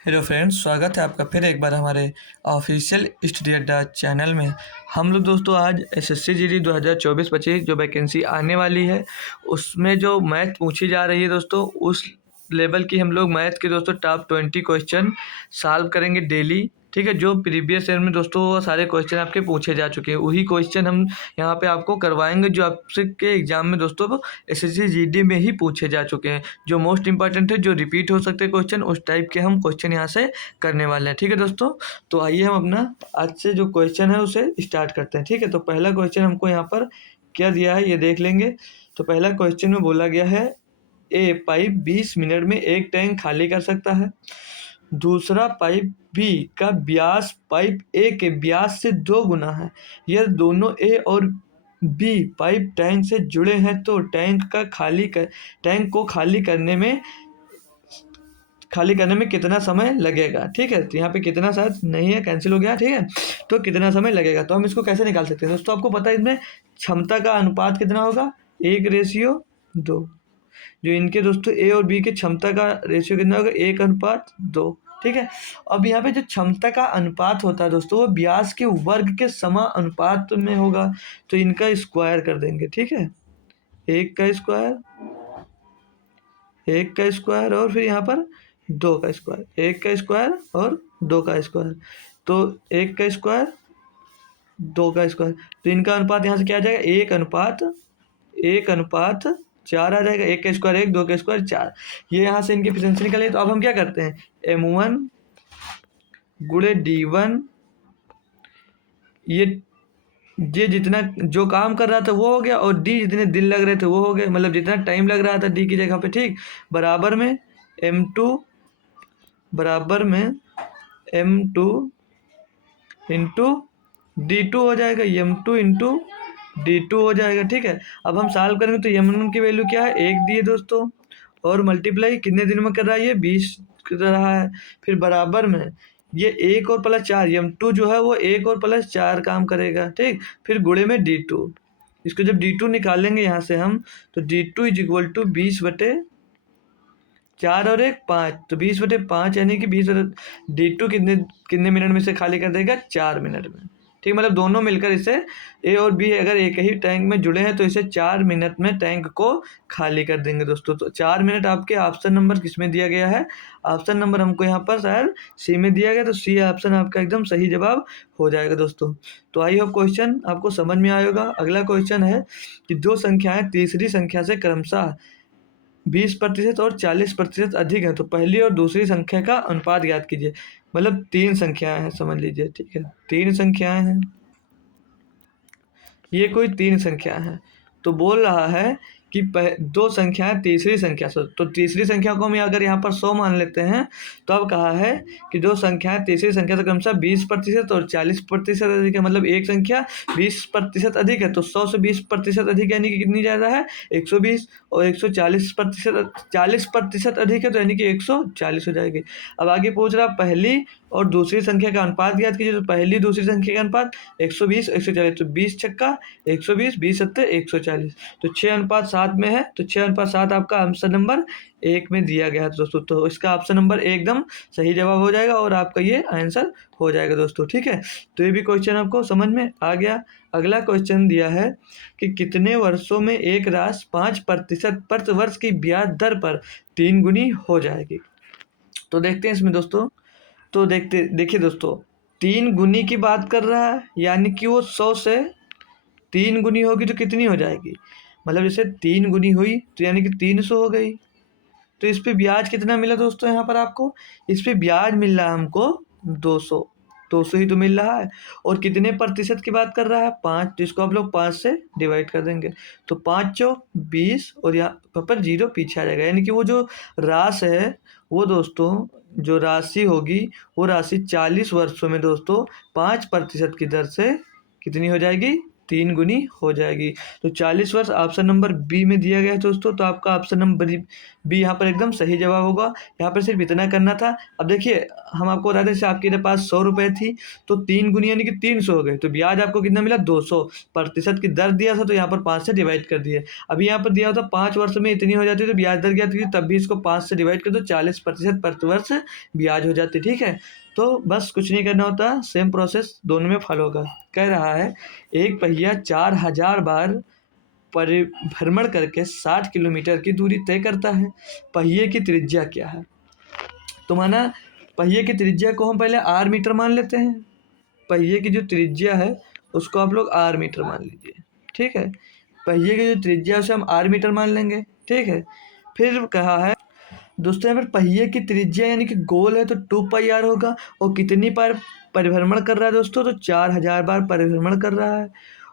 Hello friends, स्वागत है आपका फिर एक बार हमारे ऑफिशियल स्टडी अड्डा चैनल में। हम लोग दोस्तों आज एसएससी जीडी 2024-25 जो वैकेंसी आने वाली है उसमें जो मैथ पूछी जा रही है दोस्तों, उस लेवल की हम लोग मैथ के दोस्तों टॉप 20 क्वेश्चन सॉल्व करेंगे डेली। ठीक है, जो प्रीवियस ईयर में दोस्तों वो सारे क्वेश्चन आपके पूछे जा चुके हैं, वही क्वेश्चन हम यहाँ पे आपको करवाएंगे जो आपसे के एग्जाम में दोस्तों एसएससी जीडी में ही पूछे जा चुके हैं। जो मोस्ट इंपॉर्टेंट है, जो रिपीट हो सकते हैं क्वेश्चन, उस टाइप के हम क्वेश्चन यहाँ से करने वाले हैं। ठीक है दोस्तों, तो आइए हम अपना आज से जो क्वेश्चन है उसे स्टार्ट करते हैं। ठीक है, तो पहला क्वेश्चन हमको यहाँ पर क्या दिया है ये देख लेंगे। तो पहला क्वेश्चन में बोला गया है ए पाइप 20 मिनट में एक टैंक खाली कर सकता है। दूसरा पाइप बी का व्यास पाइप ए के व्यास से 2 गुना है। यह दोनों ए और बी पाइप टैंक से जुड़े हैं तो टैंक को खाली करने में कितना समय लगेगा। ठीक है, तो यहाँ पे कितना शायद नहीं है, कैंसिल हो गया। ठीक है, तो कितना समय लगेगा, तो हम इसको कैसे निकाल सकते हैं दोस्तों। आपको पता है इसमें क्षमता का अनुपात कितना होगा, 1:2। जो इनके दोस्तों ए और बी के क्षमता का रेशियो कितना होगा, 1:2। ठीक है, अब यहाँ पे जो क्षमता का अनुपात होता है दोस्तों वो व्यास के वर्ग के समानुपात में होगा, तो इनका स्क्वायर कर देंगे। ठीक है, 1 का स्क्वायर और फिर यहाँ पर 2 का स्क्वायर, 1 का स्क्वायर और 2 का स्क्वायर, तो 1 का स्क्वायर 2 का स्क्वायर, तो इनका अनुपात यहाँ से क्या आ जाएगा, 1:4 आ जाएगा। 1 का स्क्वायर 1, 2 का स्क्वायर 4। ये यहाँ से इनकी एफिशिएंसी निकली। तो अब हम क्या करते हैं, M1 गुणे D1, ये जितना जो काम कर रहा था वो हो गया, और डी जितने दिन लग रहे थे वो हो गए, मतलब जितना टाइम लग रहा था डी की जगह पे। ठीक, बराबर में M2 इंटू D2 हो जाएगा, M2 इंटू D2 हो जाएगा। ठीक है, अब हम सॉल्व करेंगे तो M1 की वैल्यू क्या है, 1 दिए दोस्तों, और मल्टीप्लाई कितने दिन में कर रहा है, ये 20 कर रहा है। फिर बराबर में ये 1 और प्लस 4, M2 जो है वो 1 और प्लस 4 काम करेगा। ठीक, फिर गुणे में D2, इसको जब D2 निकालेंगे यहाँ से हम, तो D2 इज इक्वल टू 20/4 और 1 5, तो 20/5 यानी कि 20 D2 कितने मिनट में से खाली कर देगा, 4 मिनट में। ठीक, मतलब दोनों मिलकर इसे ए और बी अगर एक ही टैंक में जुड़े हैं तो इसे 4 मिनट में टैंक को खाली कर देंगे दोस्तों। तो 4 मिनट आपके ऑप्शन नंबर किस में दिया गया है, ऑप्शन नंबर हमको यहाँ पर शायद सी में दिया गया, तो सी ऑप्शन आपका एकदम सही जवाब हो जाएगा दोस्तों। तो आई होप क्वेश्चन आपको समझ में आएगा। अगला क्वेश्चन है कि दो संख्याएं तीसरी संख्या से क्रमशः 20% और 40% अधिक है, तो पहली और दूसरी संख्या का अनुपात ज्ञात कीजिए। मतलब 3 संख्याएं हैं समझ लीजिए। ठीक है, 3 संख्याएं हैं, ये कोई 3 संख्या है, तो बोल रहा है कि दो संख्याएं तीसरी संख्या से, तो तीसरी संख्या को हम अगर यहाँ पर 100 मान लेते हैं, तो अब कहा है कि दो संख्याएं तीसरी संख्या से क्रमशः 20% और 40% अधिक है। मतलब एक संख्या 20% अधिक है, तो 100 से 20% अधिक यानी कि कितनी ज़्यादा है, 120, और 40% अधिक है तो यानी कि 140 हो जाएगी। अब आगे पूछ रहा पहली और दूसरी संख्या का अनुपात ज्ञात कीजिए, तो पहली दूसरी संख्या का अनुपात 120 140, तो 20 छक्का 120, 20 सत्ते 140, तो 6:7 में है, तो 6:7 आपका ऑप्शन नंबर 1 में दिया गया है दोस्तों। तो इसका ऑप्शन नंबर एकदम सही जवाब हो जाएगा और आपका ये आंसर हो जाएगा दोस्तों। ठीक है, तो ये भी क्वेश्चन आपको समझ में आ गया। अगला क्वेश्चन दिया है कि कितने वर्षों में एक राशि 5% प्रति वर्ष की ब्याज दर पर 3 गुनी हो जाएगी। तो देखते हैं इसमें दोस्तों, तो देखिए दोस्तों, 3 गुनी की बात कर रहा है, यानी कि वो 100 से 3 गुनी होगी तो कितनी हो जाएगी, मतलब जैसे 3 गुनी हुई तो यानी कि 300 हो गई। तो इस पे ब्याज कितना मिला दोस्तों, यहाँ पर आपको इस पे ब्याज मिल रहा है हमको 200 ही तो मिल रहा है। और कितने प्रतिशत की बात कर रहा है, 5, जिसको आप लोग 5 से डिवाइड कर देंगे, तो 5 चौक 20 और यहाँ पर 0 पीछे आ जाएगा, यानी कि वो जो राशि है वो दोस्तों, जो राशि होगी वो राशि 40 वर्षों में दोस्तों 5% की दर से कितनी हो जाएगी, 3 गुनी हो जाएगी। तो 40 वर्ष ऑप्शन नंबर बी में दिया गया है दोस्तों, तो आपका ऑप्शन नंबर बी यहाँ पर एकदम सही जवाब होगा। यहाँ पर सिर्फ इतना करना था। अब देखिए हम आपको बता दें, जैसे आपके पास 100 रुपये थी तो 3 गुनी यानी कि 300 हो गए, तो ब्याज आपको कितना मिला 200। प्रतिशत की दर दिया था तो यहाँ पर 5 से डिवाइड कर दिए। अभी यहाँ पर दिया होता 5 वर्ष में इतनी हो जाती है तो ब्याज दर क्या थी, तब भी इसको 5 से डिवाइड कर दो, 40% प्रति वर्ष ब्याज हो जाती। ठीक है, तो बस कुछ नहीं करना होता, सेम प्रोसेस दोनों में फॉलो होगा। कह रहा है एक पहिया 4000 बार परिभ्रमण करके 60 किलोमीटर की दूरी तय करता है, पहिए की त्रिज्या क्या है। तो माना पहिए की त्रिज्या को हम पहले आर मीटर मान लेते हैं, पहिए की जो त्रिज्या है उसको आप लोग आर मीटर मान लीजिए। ठीक है, पहिए की जो त्रिज्या है उसे हम आर मीटर मान लेंगे। ठीक है, फिर कहा है दोस्तों यहाँ पर पहिए की त्रिज्या यानी कि गोल है तो 2πr होगा, और कितनी बार परिभ्रमण कर रहा है दोस्तों, तो 4000 बार परिभ्रमण कर रहा है,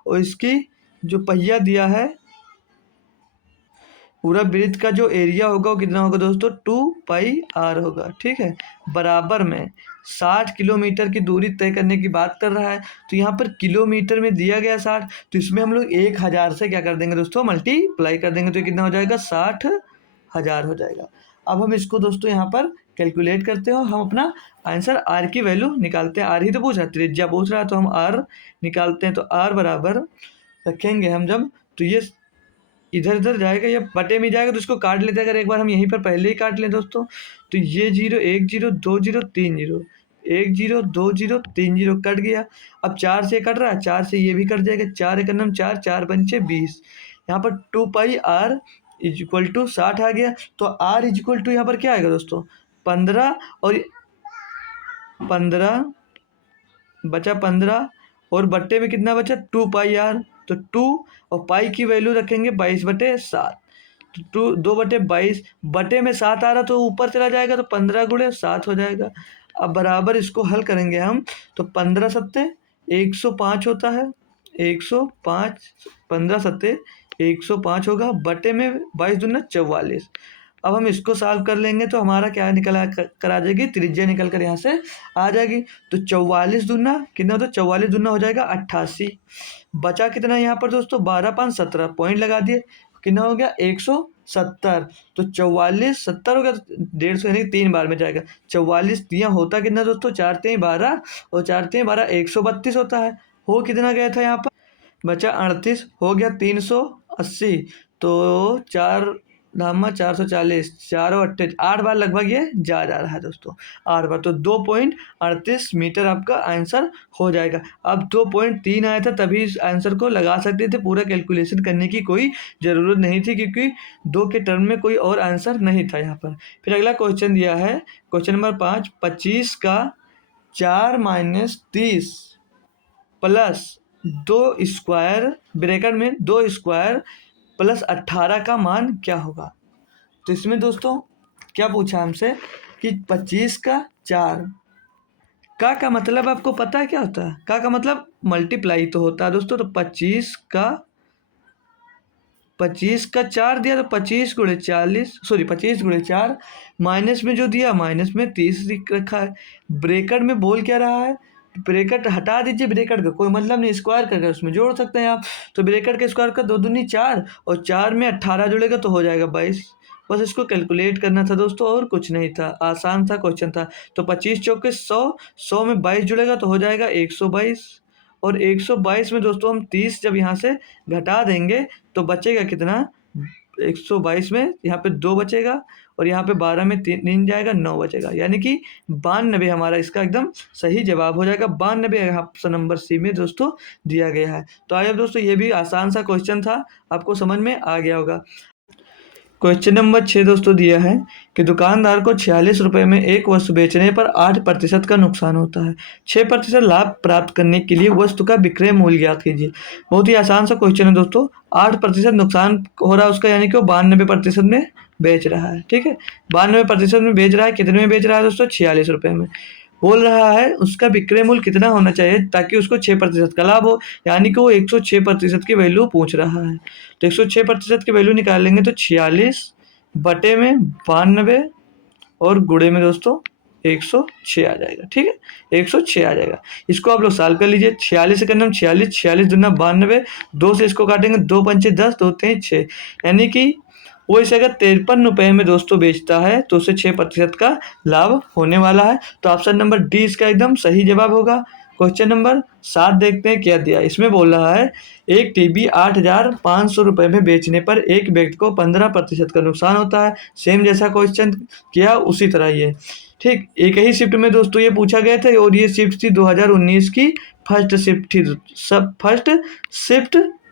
और इसकी जो पहिया दिया है पूरा वृत्त का जो एरिया होगा वो कितना होगा दोस्तों, 2πr होगा। ठीक है, बराबर में 60 किलोमीटर की दूरी तय करने की बात कर रहा है, तो यहाँ पर किलोमीटर में दिया गया 60, तो इसमें हम लोग 1000 से क्या कर देंगे दोस्तों, मल्टीप्लाई कर देंगे, तो कितना हो जाएगा 60,000 हो जाएगा। अब हम इसको दोस्तों यहाँ पर कैलकुलेट करते हैं, हम अपना आंसर आर की वैल्यू निकालते हैं। आर ही तो पूछ रहा है, त्रिज्या पूछ रहा है, तो हम आर निकालते हैं। तो आर बराबर रखेंगे हम जब, तो ये इधर इधर जाएगा, या बटे में जाएगा तो इसको काट लेते हैं। अगर एक बार हम यहीं पर पहले ही काट लें दोस्तों, तो ये 0 1 0 2 0 3 0 1 0 2 0 3 0 कट गया। अब 4 से कट रहा है, 4 से ये भी कट जाएगा, 4 एक नम 4 4 पंचे 20। यहाँ पर 2πr इक्वल टू 60 आ गया, तो r इक्वल टू यहाँ पर क्या आएगा दोस्तों 15, और 15 बचा 15, और बट्टे में कितना बचा 2πr, तो 2 और पाई की वैल्यू रखेंगे 22/7, तो 2/22, बटे में 7 आ रहा तो ऊपर चला जाएगा, तो 15 गुणे 7 हो जाएगा। अब बराबर इसको हल करेंगे हम, तो 15 सत्ते 105 होता है, 105, 15 सत्ते 105 होगा, बटे में 22 दूना 44। अब हम इसको सॉल्व कर लेंगे तो हमारा क्या निकल कर आ जाएगी, त्रिज्या निकल कर यहाँ से आ जाएगी। तो 44 दूना कितना होता है, 44 दूना हो जाएगा 88। बचा कितना यहाँ पर दोस्तों 12 5 17, पॉइंट लगा दिए, कितना हो गया 170। तो 44 70 हो गया, 150 यानी 3 बार में जाएगा। 44 दिया होता कितना दोस्तों, 4 3 12, और 4 3 12 132 होता है। हो कितना गया था यहाँ पर, बचा 38, हो गया 380। तो 4 धामा 440, 4 और 28, 8 बार लगभग ये जा रहा है दोस्तों, 8 बार, तो 2.38 मीटर आपका आंसर हो जाएगा। अब 2.3 आया था तभी इस आंसर को लगा सकते थे, पूरा कैलकुलेशन करने की कोई ज़रूरत नहीं थी, क्योंकि 2 के टर्म में कोई और आंसर नहीं था यहाँ पर। फिर अगला क्वेश्चन दिया है, क्वेश्चन नंबर 5, 25 का 4 - 30 प्लस 2 स्क्वायर ब्रैकेट में 2 स्क्वायर प्लस 18 का मान क्या होगा। तो इसमें दोस्तों क्या पूछा हमसे कि 25 का 4 का मतलब आपको पता है क्या होता है, का मतलब मल्टीप्लाई तो होता है दोस्तों। तो 25 का 4 दिया, तो 25 गुणे 40, सॉरी 25 गुणे 4, माइनस में जो दिया माइनस में 30 रखा है। ब्रैकेट में बोल क्या रहा है, ब्रैकेट हटा दीजिए, ब्रैकेट का कोई मतलब नहीं, स्क्वायर करके उसमें जोड़ सकते हैं आप। तो ब्रैकेट के स्क्वायर का 2 दूनी 4, और 4 में 18 जुड़ेगा तो हो जाएगा 22। बस इसको कैलकुलेट करना था दोस्तों, और कुछ नहीं था, आसान था क्वेश्चन था। तो 25 चौके 100, 100 में 22 जुड़ेगा तो हो जाएगा 122, और 122 में दोस्तों हम 30 जब यहाँ से घटा देंगे तो बचेगा कितना, 122 में यहाँ पे 2 बचेगा, और यहाँ पे 12 में 3 जाएगा, 9 बचेगा, यानी कि 92 हमारा इसका एकदम सही जवाब हो जाएगा। 92 ऑप्शन नंबर सी में दोस्तों दिया गया है। तो आइए दोस्तों, ये भी आसान सा क्वेश्चन था, आपको समझ में आ गया होगा। क्वेश्चन नंबर 6 दोस्तों दिया है कि दुकानदार को 46 रुपये में एक वस्तु बेचने पर 8% का नुकसान होता है, 6% लाभ प्राप्त करने के लिए वस्तु का विक्रय मूल्य ज्ञात कीजिए। बहुत ही आसान सा क्वेश्चन है दोस्तों। 8% नुकसान हो रहा है उसका, यानी कि वो 92% में बेच रहा है। ठीक है, 92% में बेच रहा है, कितने में बेच रहा है दोस्तों, 46 रुपये में। बोल रहा है उसका विक्रय मूल्य कितना होना चाहिए ताकि उसको 6% का लाभ हो, यानी कि वो 106% की वैल्यू पूछ रहा है। तो 106% की वैल्यू निकालेंगे तो 46 बटे में 92 और गुणे में दोस्तों 106 आ जाएगा। ठीक है, 106 आ जाएगा। इसको आप लोग सॉल्व कर लीजिए। 46 का नाम 46, 46 दूना 92, 2 से इसको काटेंगे, 2 पंचे 10, 2 3 6, यानी कि वो इसे अगर 53 रुपये में दोस्तों बेचता है तो उसे 6% का लाभ होने वाला है। तो ऑप्शन नंबर डी इसका एकदम सही जवाब होगा। क्वेश्चन नंबर 7 देखते हैं क्या दिया। इसमें बोल रहा है एक टीवी 8,500 रुपये में बेचने पर एक व्यक्ति को 15% का नुकसान होता है। सेम जैसा क्वेश्चन किया उसी तरह ये, ठीक, एक ही शिफ्ट में दोस्तों ये पूछा गया था और ये शिफ्ट थी 2019 की फर्स्ट शिफ्ट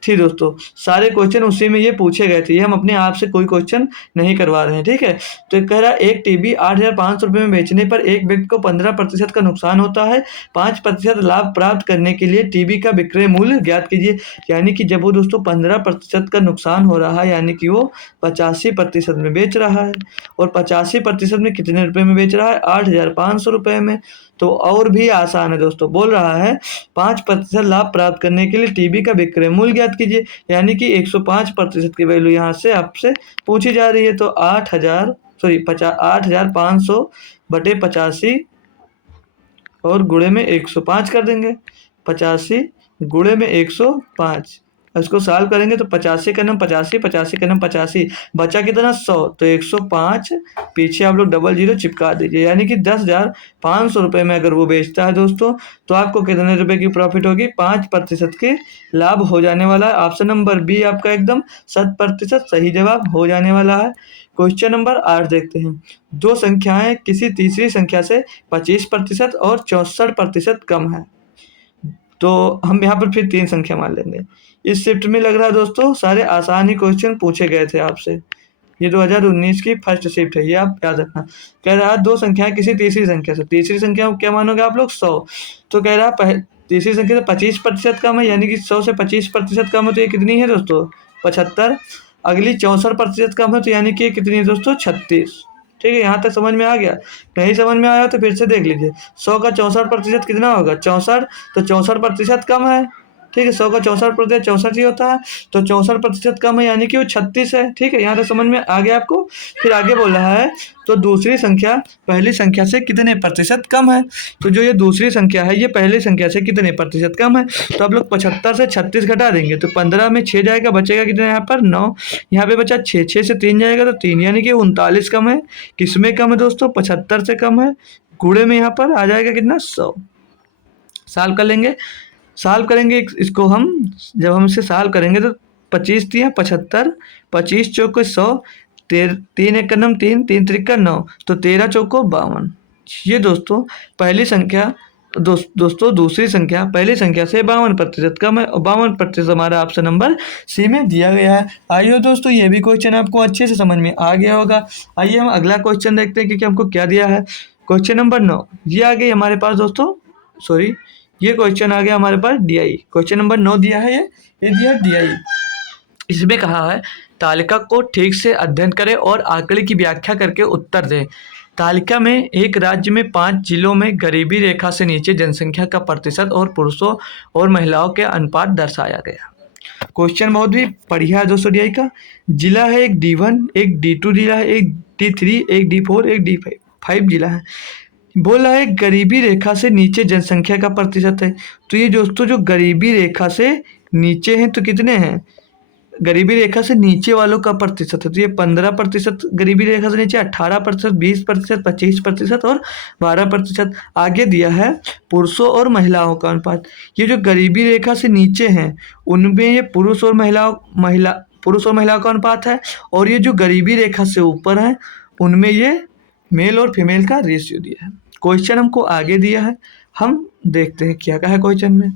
थी दोस्तों। सारे क्वेश्चन उसी में ये पूछे गए थे, ये हम अपने आप से कोई क्वेश्चन नहीं करवा रहे हैं, ठीक है। तो कह रहा है एक टीवी 8,500 रुपये में बेचने पर एक व्यक्ति को 15% का नुकसान होता है। 5% लाभ प्राप्त करने के लिए टीवी का विक्रय मूल्य ज्ञात कीजिए। यानी कि जब वो दोस्तों 15% का नुकसान हो रहा है, यानी कि वो 85% में बेच रहा है। और 85% में कितने रुपए में बेच रहा है? 8,500 रुपये में। तो और भी आसान है दोस्तों, बोल रहा है 5% लाभ प्राप्त करने के लिए टीवी का विक्रय मूल्य ज्ञात कीजिए। यानी कि 105% की वैल्यू यहाँ से आपसे पूछी जा रही है। तो 8,500 बटे 85 और गुणे में 105 कर देंगे। 85 गुणे में 105, इसको सॉल्व करेंगे तो 85 का नाम 85, 85 का नाम 85, बचा कितना 100, तो 105 पीछे आप लोग डबल जीरो चिपका दीजिए। यानी कि 10,500 रुपये में अगर वो बेचता है दोस्तों तो आपको कितने रुपए की प्रॉफिट होगी? 5% के लाभ हो जाने वाला है। ऑप्शन नंबर बी आपका एकदम 100% सही जवाब हो जाने वाला है। क्वेश्चन नंबर 8 देखते हैं। दो संख्याएं किसी तीसरी संख्या से 25% और 64% कम है। तो हम यहाँ पर फिर 3 संख्या मान लेंगे। इस शिफ्ट में लग रहा है दोस्तों सारे आसान ही क्वेश्चन पूछे गए थे आपसे। ये 2019 की फर्स्ट शिफ्ट है, ये आप याद रखना। कह रहा है दो संख्याएं किसी तीसरी संख्या से, तीसरी संख्या को क्या मानोगे आप लोग? 100। तो कह रहा है तीसरी संख्या से 25% कम है, यानी कि 100 से 25% कम है तो ये कितनी है दोस्तों? 75। अगली 64% कम है तो यानी कि ये कितनी है दोस्तों? 36। ठीक है, यहाँ तक समझ में आ गया? नहीं समझ में आया तो फिर से देख लीजिए। 100 का 64% कितना होगा? 64। तो 64% कम है, ठीक है। 100 का 64% 64 ही होता है, तो 64% कम है यानी कि वो 36 है। ठीक है, यहाँ तक समझ में आ गया आपको? फिर आगे बोल रहा है तो दूसरी संख्या पहली संख्या से कितने प्रतिशत कम है। तो जो ये दूसरी संख्या है ये पहली संख्या से कितने प्रतिशत कम है। तो आप लोग 75 से 36 घटा देंगे तो 15 में 6 जाएगा, बचेगा कितना यहाँ पर? 9। यहाँ पे बचा 6, 6 से 3 जाएगा तो 3, यानी कि 39 कम है। किसमें कम है दोस्तों? 75 से कम है। गुणे में यहाँ पर आ जाएगा कितना? 100। सॉल्व कर लेंगे, सॉल्व करेंगे इसको हम। जब हम इसे सॉल्व करेंगे तो 25 दिया 75, 25 चौको 100, 3 एक का नम 3, 3 त्रिका 9, तो 13 चौको 52। ये दोस्तों पहली संख्या दोस्तों दूसरी संख्या पहली संख्या से 52% कम है और 52% हमारा ऑप्शन नंबर सी में दिया गया है। आइए दोस्तों ये भी क्वेश्चन आपको अच्छे से समझ में आ गया होगा। आइए हम अगला क्वेश्चन देखते हैं कि हमको क्या दिया है। क्वेश्चन नंबर 9 ये आ गई हमारे पास दोस्तों, सॉरी ये क्वेश्चन आ गया हमारे पास DI। क्वेश्चन नंबर 9 दिया है ये दिया DI। इसमें कहा है तालिका को ठीक से अध्ययन करें और आंकड़े की व्याख्या करके उत्तर दें। तालिका में एक राज्य में 5 जिलों में गरीबी रेखा से नीचे जनसंख्या का प्रतिशत और पुरुषों और महिलाओं के अनुपात दर्शाया गया। क्वेश्चन बहुत ही बढ़िया है दोस्तों। DI का जिला है एक D1, एक D2 जिला है, एक D3, एक D4, एक D5 जिला है। बोल रहा है गरीबी रेखा से नीचे जनसंख्या का प्रतिशत है। तो ये दोस्तों जो गरीबी रेखा से नीचे हैं तो कितने हैं? गरीबी रेखा से नीचे वालों का प्रतिशत है तो ये 15% गरीबी रेखा से नीचे, 18%, 20%, 25% और 12%। आगे दिया है पुरुषों और महिलाओं का अनुपात। ये जो गरीबी रेखा से नीचे हैं उनमें ये पुरुष और महिलाओं का अनुपात है, और ये जो गरीबी रेखा से ऊपर है उनमें ये मेल और फीमेल का रेशियो दिया है। क्वेश्चन हमको आगे दिया है, हम देखते हैं क्या कहा है क्वेश्चन में।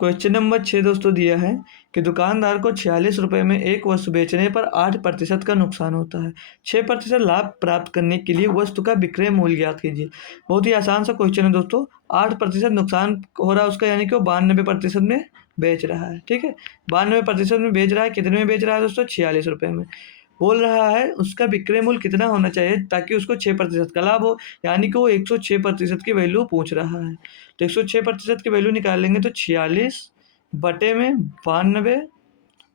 क्वेश्चन नंबर 6 दोस्तों दिया है कि दुकानदार को 46 रुपये में एक वस्तु बेचने पर 8% का नुकसान होता है। 6% लाभ प्राप्त करने के लिए वस्तु का विक्रय मूल्य ज्ञात कीजिए। बहुत ही आसान सा क्वेश्चन है दोस्तों। 8% नुकसान हो रहा है उसका, यानी कि वो 92% में बेच रहा है। ठीक है, 92% में बेच रहा है। कितने में बेच रहा है दोस्तों? 46 रुपये में। बोल रहा है उसका विक्रय मूल्य कितना होना चाहिए ताकि उसको 6% का लाभ हो, यानी कि वो 106% की वैल्यू पूछ रहा है। तो 106% की वैल्यू निकालेंगे तो 46 बटे में 92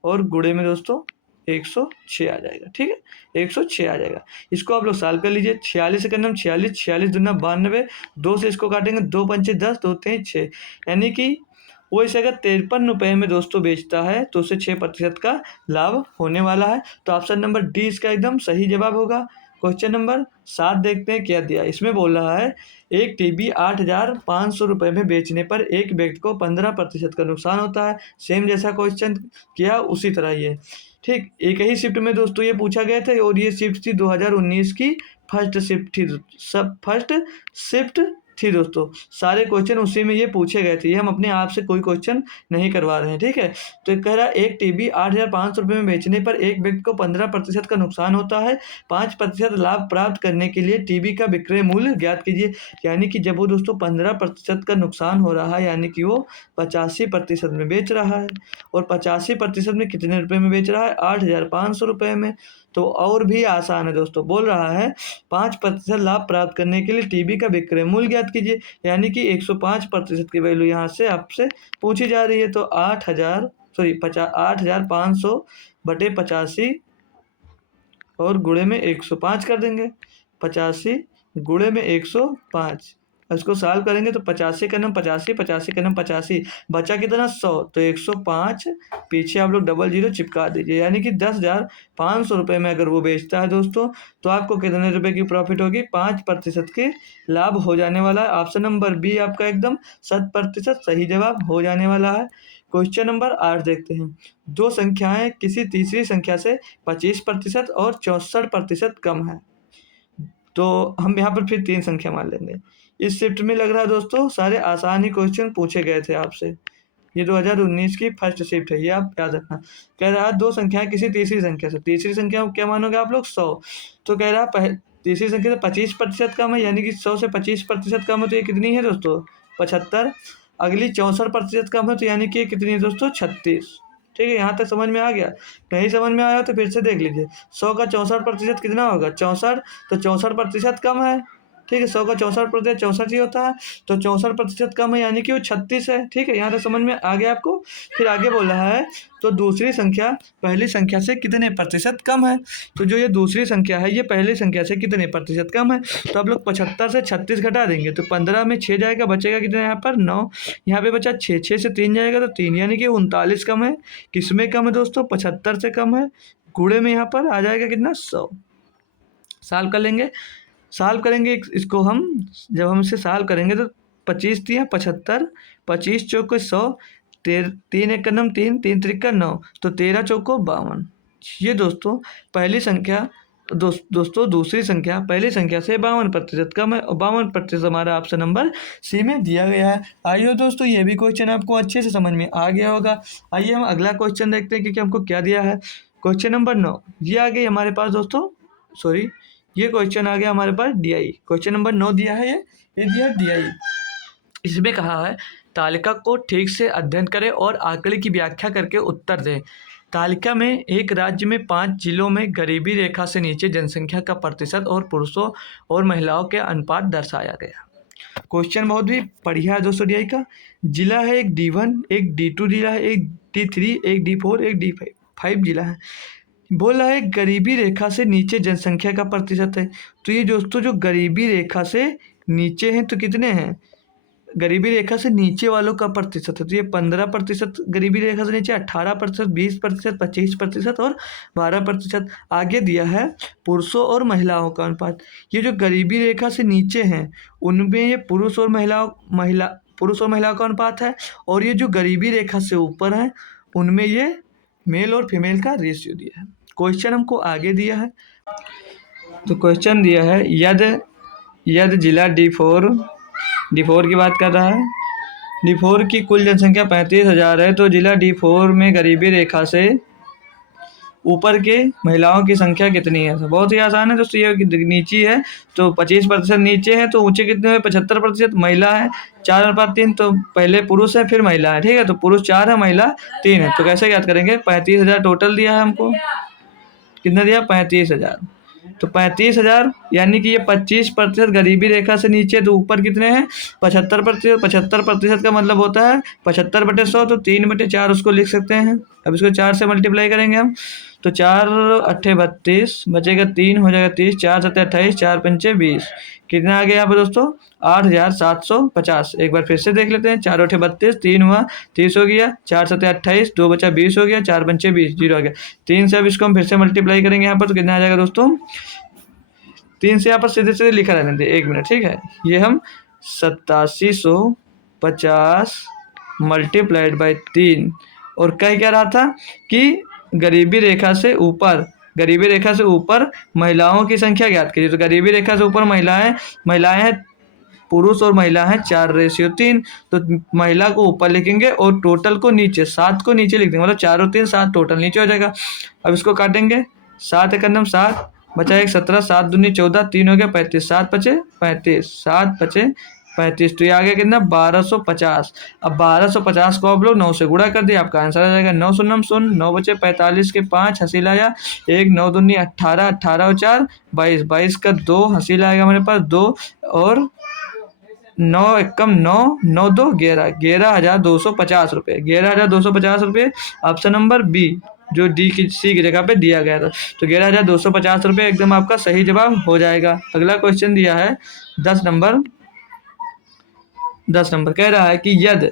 और गुणे में दोस्तों 106 आ जाएगा। ठीक है, 106 आ जाएगा। इसको आप लोग सॉल्व कर लीजिए। 46 का नाम 46, 46 दूना 92, 2 से इसको काटेंगे 2 पंचे 10, 2 3 6, यानी कि वो इसे अगर 53 रुपये में दोस्तों बेचता है तो उसे 6% का लाभ होने वाला है। तो ऑप्शन नंबर डी इसका एकदम सही जवाब होगा। क्वेश्चन नंबर 7 देखते हैं क्या दिया। इसमें बोल रहा है एक टीवी 8,500 रुपये में बेचने पर एक व्यक्ति को 15% का नुकसान होता है। सेम जैसा क्वेश्चन किया उसी तरह ये, ठीक, एक ही शिफ्ट में दोस्तों ये पूछा गया था और ये शिफ्ट थी 2019 की फर्स्ट शिफ्ट थी दोस्तों। सारे क्वेश्चन उसी में ये पूछे गए थे, ये हम अपने आप से कोई क्वेश्चन नहीं करवा रहे हैं, ठीक है। तो कह रहा है एक टीवी 8,500 रुपये में बेचने पर एक व्यक्ति को 15% का नुकसान होता है। 5% लाभ प्राप्त करने के लिए टीवी का विक्रय मूल्य ज्ञात कीजिए। यानी कि जब वो दोस्तों 15% का नुकसान हो रहा है, यानी कि वो 85% में बेच रहा है। और 85% में कितने रुपए में बेच रहा है? 8,500 रुपये में। तो और भी आसान है दोस्तों, बोल रहा है 5% लाभ प्राप्त करने के लिए टीवी का विक्रय मूल्य ज्ञात कीजिए। यानी कि 105% की वैल्यू यहाँ से आपसे पूछी जा रही है। तो 8,500 बटे 85 और गुणे में 105 कर देंगे। 85 गुणे में 105, इसको सॉल्व करेंगे तो 85 का नम 85, 85 का नम 85, बचा कितना 100। तो 105 पीछे आप लोग डबल जीरो चिपका दीजिए। यानी कि 10,500 रुपये में अगर वो बेचता है दोस्तों तो आपको कितने रुपए की प्रॉफिट होगी? 5% के लाभ हो जाने वाला है। ऑप्शन नंबर बी आपका एकदम 100% सही जवाब हो जाने वाला है। क्वेश्चन नंबर 8 देखते हैं। दो संख्याएं किसी तीसरी संख्या से 25% और 64% कम है। तो हम यहाँ पर फिर 3 संख्या मान लेंगे। इस शिफ्ट में लग रहा है दोस्तों सारे आसान ही क्वेश्चन पूछे गए थे आपसे। ये 2019 की फर्स्ट शिफ्ट है, ये आप याद रखना। कह रहा है दो संख्याएं किसी तीसरी संख्या से, तीसरी संख्या को क्या मानोगे आप लोग? 100। तो कह रहा है तीसरी संख्या से 25% कम है, यानी कि 100 से 25% कम है तो ये कितनी है दोस्तों? 75। अगली 64% कम है तो यानी कि ये कितनी है दोस्तों? 36। ठीक है, यहाँ तक समझ में आ गया? नहीं समझ में आया तो फिर से देख लीजिए। 100 का 64% कितना होगा? 64। तो 64% कम है, ठीक है। 100 का 64% 64 ही होता है। तो 64% कम है यानी कि वो 36 है। ठीक है, यहाँ तक समझ में आ गया आपको? फिर आगे बोल रहा है तो दूसरी संख्या पहली संख्या से कितने प्रतिशत कम है। तो जो ये दूसरी संख्या है ये पहली संख्या से कितने प्रतिशत कम है। तो आप लोग 75 से 36 घटा देंगे तो 15 में 6 जाएगा, बचेगा कितना यहाँ पर? 9। यहाँ पे बचा 6, 6 से 3 जाएगा तो 3, यानी कि 39 कम है। किस में कम है दोस्तों? 75 से कम है। गुणे में यहाँ पर आ जाएगा कितना? 100। सॉल्व कर लेंगे। सॉल्व करेंगे इसको हम, जब हम इसे सॉल्व करेंगे तो 25 दिया 75, 25 चौको 100, 3 एक का नम 3, 3 त्रिक का 9, तो 13 चौको 52। ये दोस्तों पहली संख्या दोस्तों दूसरी संख्या पहली संख्या से 52% कम है और 52% हमारा ऑप्शन नंबर सी में दिया गया है। आइए दोस्तों ये भी क्वेश्चन आपको अच्छे से समझ में आ गया होगा। आइए हम अगला क्वेश्चन देखते हैं कि हमको क्या दिया है। क्वेश्चन नंबर 9 ये आ गई हमारे पास दोस्तों, सॉरी ये क्वेश्चन आ गया हमारे पास DI। क्वेश्चन नंबर 9 दिया है ये दिया DI। इसमें कहा है तालिका को ठीक से अध्ययन करें और आंकड़े की व्याख्या करके उत्तर दें। तालिका में एक राज्य में 5 जिलों में गरीबी रेखा से नीचे जनसंख्या का प्रतिशत और पुरुषों और महिलाओं के अनुपात दर्शाया गया। क्वेश्चन बहुत भी बढ़िया है दोस्तों। DI का जिला है एक D1, एक D2 जिला है, एक D3, एक D4, एक D5 जिला है। बोल रहा है गरीबी रेखा से नीचे जनसंख्या का प्रतिशत है। तो ये दोस्तों जो गरीबी रेखा से नीचे हैं तो कितने हैं? गरीबी रेखा से नीचे वालों का प्रतिशत है तो ये 15% गरीबी रेखा से नीचे, 18%, 20%, 25% और 12%। आगे दिया है पुरुषों और महिलाओं का अनुपात। ये जो गरीबी रेखा से नीचे हैं उनमें ये पुरुष और महिलाओं का अनुपात है, और ये जो गरीबी रेखा से ऊपर हैं उनमें ये मेल और फीमेल का रेशियो दिया है। क्वेश्चन हमको आगे दिया है। तो क्वेश्चन दिया है यदि जिला D4 की बात कर रहा है। D4 की कुल जनसंख्या 35,000 है तो जिला D4 में गरीबी रेखा से ऊपर के महिलाओं की संख्या कितनी है। बहुत ही आसान है दोस्तों, ये नीची है तो 25% नीचे है तो ऊंचे कितने हुए? 75%। महिला है 4/3 तो पहले पुरुष है फिर महिला है, ठीक है। तो पुरुष 4 है महिला 3 है। तो कैसे याद करेंगे? 35,000 टोटल दिया है हमको, कितना दिया? 35,000। तो 35,000 यानी कि ये 25% गरीबी रेखा से नीचे, तो ऊपर कितने हैं? 75%। 75% का मतलब होता है 75/100, तो 3/4 उसको लिख सकते हैं। अब इसको 4 से मल्टीप्लाई करेंगे हम तो 4 8 32, बचेगा 3, हो जाएगा 30, 4 7 28, 4 5 20, कितना आ गया यहाँ पर दोस्तों 8750। एक बार फिर से देख लेते हैं। 4 8 32, 3 हुआ 30 हो गया, 4 7 28, 2 बचा 20 हो गया, 4 पंचे 20, 0 आ गया। 3 से अब इसको हम फिर से मल्टीप्लाई करेंगे यहाँ पर, तो कितना आ जाएगा दोस्तों 3 से यहाँ पर सीधे सीधे लिखा रहने दे, 1 मिनट, ठीक है। ये हम 8750 मल्टीप्लाइड बाई 3, और कह क्या रहा था कि गरीबी रेखा से ऊपर महिलाओं की संख्या ज्ञात कीजिए। तो गरीबी रेखा से ऊपर महिलाएं हैं, पुरुष और महिला है 4:3। तो महिला को ऊपर लिखेंगे और टोटल को नीचे, 7 को नीचे लिख देंगे, मतलब 4 और 3 7, टोटल नीचे हो जाएगा। अब इसको काटेंगे, 7 एक 7 बचा 1 17, 7 दूनी 14, 3 हो गया 35, 7 बचे 35, 7 बचे 35। तो ये आ गया कितना 1250। अब 1250 को आप लोग 9 से गुणा कर दिए, आपका आंसर आ जाएगा 9 शून्य शून्य, 9 बचे 45 के 5 हंसी लाया 1, 9 दूनी 18, 18 और 4 22, 22 का 2 हंसी लाएगा हमारे पास 2, और 9 एकम 9, 9 2 11, 11,250 रुपये, 11,250 रुपये। ऑप्शन नंबर बी जो डी की सी की जगह पे दिया गया था। तो 11,250 रुपये एकदम आपका सही जवाब हो जाएगा। अगला क्वेश्चन दिया है 10 नंबर कह रहा है कि यदि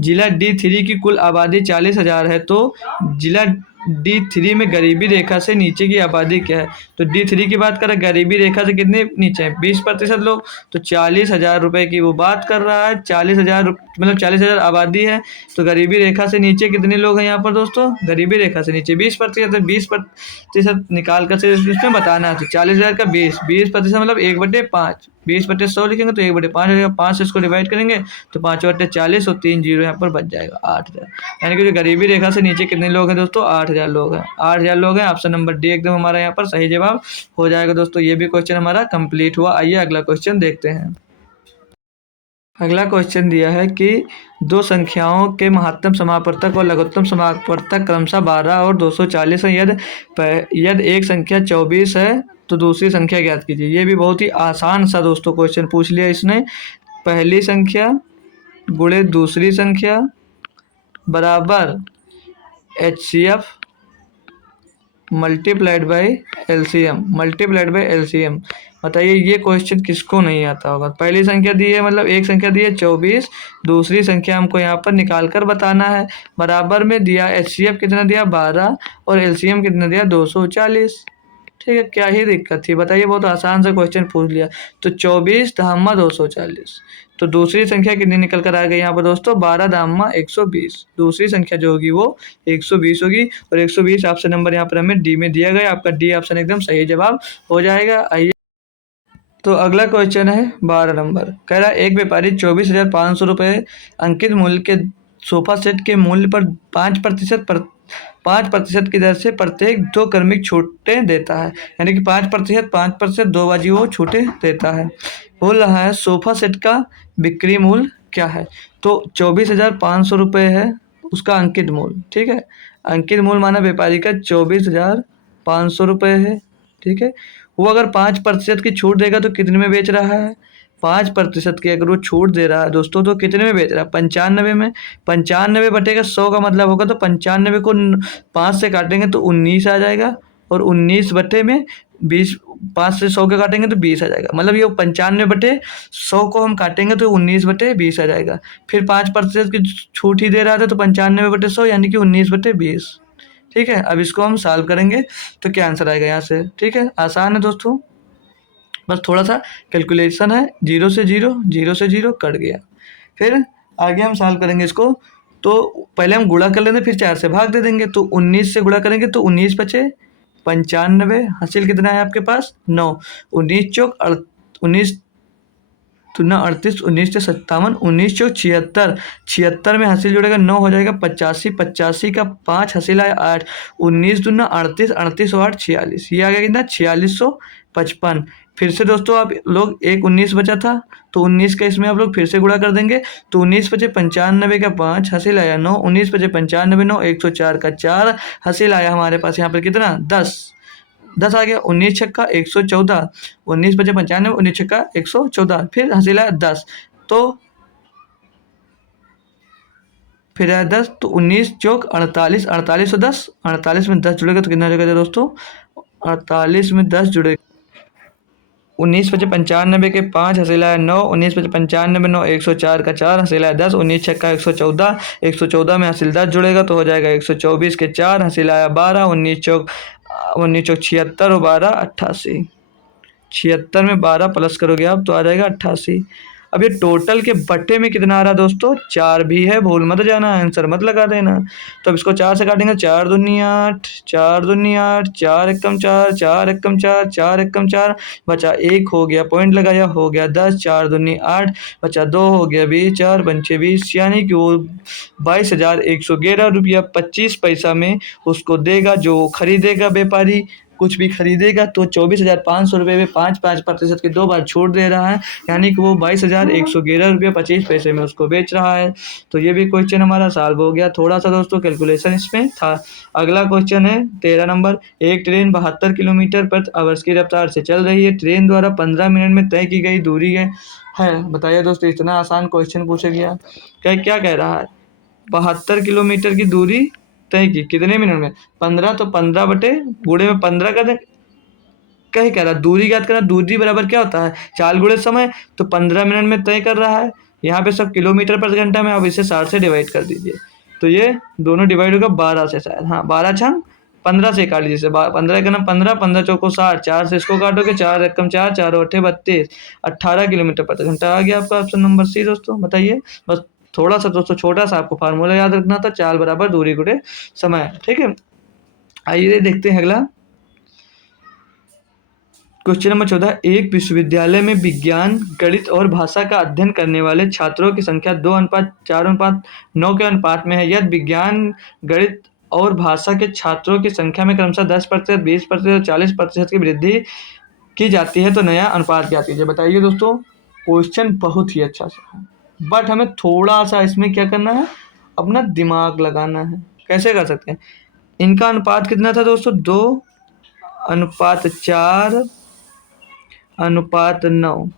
जिला D3 की कुल आबादी 40,000 है तो जिला D3 में गरीबी रेखा से नीचे की आबादी क्या है। तो D3 की बात करें, गरीबी रेखा से कितने नीचे हैं 20% लोग, तो 40,000 रुपये की वो बात कर रहा है। 40,000 मतलब 40,000 आबादी है, तो गरीबी रेखा से नीचे कितने लोग हैं यहाँ पर दोस्तों, गरीबी रेखा से नीचे 20% है। 20% निकाल कर से इसमें बताना है। तो 40,000 का 20% मतलब 1/5, 20/100 लिखेंगे तो 1/5 हो जाएगा। 5 से इसको डिवाइड करेंगे तो 5/40 और 3 जीरो यहाँ पर बच जाएगा 8,000। यानी कि जो गरीबी रेखा से नीचे कितने लोग हैं दोस्तों 8,000 लोग हैं। 8,000 लोग हैं। ऑप्शन नंबर डी एकदम हमारा यहाँ पर सही जवाब हो जाएगा दोस्तों। ये भी क्वेश्चन हमारा कंप्लीट हुआ। आइए अगला क्वेश्चन देखते हैं। अगला क्वेश्चन दिया है कि दो संख्याओं के महत्तम समापवर्तक और लघुत्तम समापवर्तक क्रमशः 12 और 240 है। यदि एक संख्या 24 है तो दूसरी संख्या ज्ञात कीजिए। ये भी बहुत ही आसान सा दोस्तों क्वेश्चन पूछ लिया इसने। पहली संख्या गुणे दूसरी संख्या बराबर HCF मल्टीप्लाइड बाई LCM। बताइए ये क्वेश्चन किसको नहीं आता होगा। पहली संख्या दी है, मतलब एक संख्या दी है 24, दूसरी संख्या हमको यहाँ पर निकाल कर बताना है। बराबर में दिया HCF कितना दिया 12 और LCM कितना दिया 240। ठीक है, क्या ही दिक्कत थी बताइए, बहुत आसान सा क्वेश्चन पूछ लिया। तो 24 धामा 240, तो दूसरी संख्या कितनी निकल कर आ गई यहाँ पर दोस्तों 12 धामा 120। दूसरी संख्या जो होगी वो 120 होगी, और 120 ऑप्शन नंबर यहाँ पर हमें डी में दिया गया। आपका डी ऑप्शन एकदम सही जवाब हो जाएगा। आइए तो अगला क्वेश्चन है 12 नंबर, कह रहा है एक व्यापारी 24,500 रुपये अंकित मूल्य के सोफा सेट के मूल्य पर 5% की दर से प्रत्येक 2 क्रमिक छूटें देता है। यानी कि 5% 2 बाजी वो छूटें देता है। बोल रहा है सोफा सेट का बिक्री मूल्य क्या है। तो 24,500 रुपये है उसका अंकित मूल्य। ठीक है, अंकित मूल्य माना व्यापारी का 24,500 रुपये है। ठीक है, वो अगर 5% की छूट देगा तो कितने में बेच रहा है 5% की अगर वो छूट दे रहा है दोस्तों तो कितने में बेच रहा है 95 में। 95 बटेगा 100 का मतलब होगा, तो 95 को 5 से काटेंगे तो 19 आ जाएगा, और 19 बटे में 20, 5 से 100 के काटेंगे तो 20 आ जाएगा। मतलब ये 95/100 को हम काटेंगे तो 19/20 आ जाएगा। फिर 5% की छूट ही दे रहा था तो 95/100 यानी कि 19/20। ठीक है, अब इसको हम सॉल्व करेंगे तो क्या आंसर आएगा यहाँ से। ठीक है, आसान है दोस्तों, बस थोड़ा सा कैलकुलेशन है। 0 से 0 कट गया। फिर आगे हम सॉल्व करेंगे इसको। तो पहले हम गुणा कर लेंगे, फिर 4 से भाग दे देंगे। तो 19 से गुणा करेंगे तो 19 बचे 95, हासिल कितना है आपके पास 9, 19 चौक 19 दुना 38, 19 से 57, 19 चौक 76, 76 में हासिल जुड़ेगा 9 हो जाएगा 85, 85 का 5 हासिल आया 8, 19 दुना 38, 38 और 8 46, ये आ गया कितना 4655। फिर से दोस्तों आप लोग एक 19 बचा था तो 19 का इसमें आप लोग फिर से गुणा कर देंगे। तो 19 बचे 95 का 5 हासिल आया 9, 19 बचे 95 9, 104 का 4 हासिल आया हमारे पास यहाँ पर कितना 10 आ गया। 19 छक्का 114, 19 बचे 95, 19 छक्का 114, फिर हासिल आया 10, तो फिर आया 10, तो 19 चौक 48, 48 और 10, 48 में 10 जुड़ेगा तो कितना हो जाएगा दोस्तों 48 में 10 जुड़ेगा 19 पचे 95 के 5 हसीला है 9, 19 पचे 95 9, 104 का 4 हसीला है 10, 19 छक्का 114, 114 में हसील 10 जुड़ेगा तो हो जाएगा 124 के 4 हसीला है 12, 19 चौक 76 और 12 88। 76 में 12 प्लस करोगे आप तो आ जाएगा 88। अब ये टोटल के बट्टे में कितना आ रहा है दोस्तों, 4 भी है, भूल मत जाना, आंसर मत लगा देना। तो अब इसको 4 से काटेंगे, 4 दूनी 8, 4 दूनी 8, 4 एकम 4, 4 एकम 4, 4 एकम 4, बचा 1 हो गया, पॉइंट लगाया, हो गया 10, 4 दूनी 8, बचा 2 हो गया 20, 4 पंचे 20, यानी कि वो 22,111 रुपया 25 पैसा में उसको देगा। जो खरीदेगा व्यापारी कुछ भी खरीदेगा तो 24,500 रुपये में 5% की 2 बार छूट दे रहा है, यानी कि वो 22,111 रुपये 25 पैसे में उसको बेच रहा है। तो ये भी क्वेश्चन हमारा सॉल्व हो गया। थोड़ा सा दोस्तों कैलकुलेशन इसमें था। अगला क्वेश्चन है 13 नंबर। एक ट्रेन 72 किलोमीटर पर आवर्स की रफ्तार से चल रही है। ट्रेन द्वारा 15 मिनट में तय की गई दूरी है बताइए दोस्तों, इतना आसान क्वेश्चन पूछा गया। क्या कह रहा है, 72 किलोमीटर की दूरी तय की कितने मिनट में, 15, तो 15 बटे गुणे में 15 कर दें। क्या ही कह रहा है, दूरी ज्ञात करना, दूरी बराबर क्या होता है, चाल गुणे समय, तो 15 मिनट में तय कर रहा है। यहाँ पे सब किलोमीटर पर घंटा में, आप इसे 60 से डिवाइड कर दीजिए तो ये दोनों डिवाइड होगा 12 से, शायद हाँ 12 छंग 15 से काट लीजिए, 15 का नाम 15, 15 चौको 60, 4 से इसको काटोगे, 4 एकम 4, 4 अट्ठे 32, 18 किलोमीटर प्रति घंटा आ गया आपका ऑप्शन नंबर सी दोस्तों। बताइए, बस थोड़ा सा दोस्तों छोटा सा आपको फार्मूला याद रखना था, चाल बराबर दूरी गुणे समय, ठीक है। आइए देखते हैं अगला क्वेश्चन नंबर 14। एक विश्वविद्यालय में विज्ञान, गणित और भाषा का अध्ययन करने वाले छात्रों की संख्या 2:4:9 के अनुपात में है। यदि विज्ञान, गणित और भाषा के छात्रों की संख्या में क्रमशः 10%, 20% और 40% की वृद्धि की जाती है तो नया अनुपात ज्ञात कीजिए। बताइए दोस्तों, क्वेश्चन बहुत ही अच्छा सा है, बट हमें थोड़ा सा इसमें क्या करना है, अपना दिमाग लगाना है। कैसे कर सकते हैं, इनका अनुपात कितना था दोस्तों, 2:4:9,